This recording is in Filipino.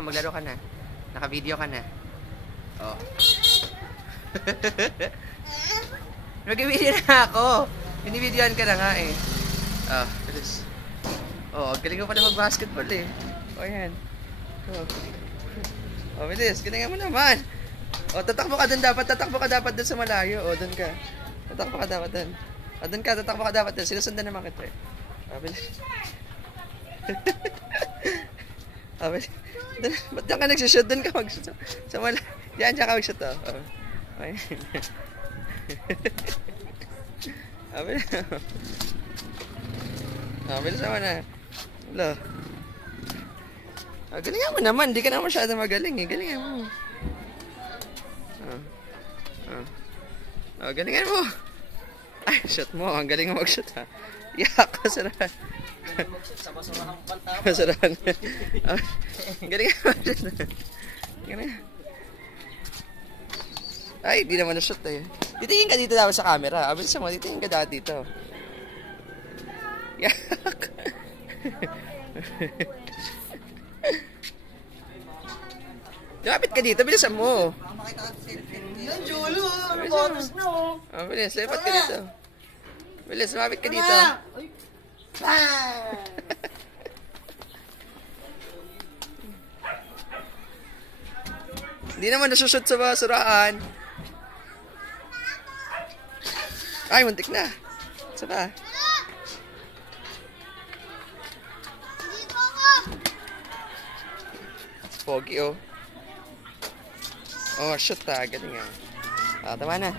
Maglaro ka na. Naka-video ka na. Oh. Mag-video na ako. Binibidyoan ka na nga eh. Oh, bilis. Oh, galing mo pala mag-basketball eh. Oh, yan. Oh. Oh, bilis. Galingan mo naman. Oh, tatakbo ka dun dapat. Tatakbo ka dapat dun sa malayo. Oh, dun ka. Tatakbo ka dapat dun. Oh, dun ka. Tatakbo ka dapat dun. Sinusundan naman kita eh. Oh, bilis. Oh, bilis. Ba't diyan ka nagsushoot? Dun ka mag-shoot. Sa malayo. Diyan ka mag-shoot oh. Oh. Okay. Oh, bilis. Oh, bilis naman na. Wala. Oh, galingan mo naman. Di ka na masyado magaling eh. Galingan mo. Oh, galingan mo. Ay, shot mo. Ang galing mo mag-shot ha. Yak, kasarahan. Kasarahan. Galingan mo mag-shot. Galingan. Ay, di naman na-shot eh. Titingin ka dito dapat sa camera. Abilis mo, titingin ka dapat dito. Yak. Lapit ka dito, bilisan mo. Yan, Jolo. Ano botos no? Oh, bilis, lipat ka dito. Bilis, lapit ka dito. Hindi naman nasushoot sa basurahan. Ay, muntik na. Saka. Pogi oh. Oh, shoot ah. Galing ah. Ah, tama na.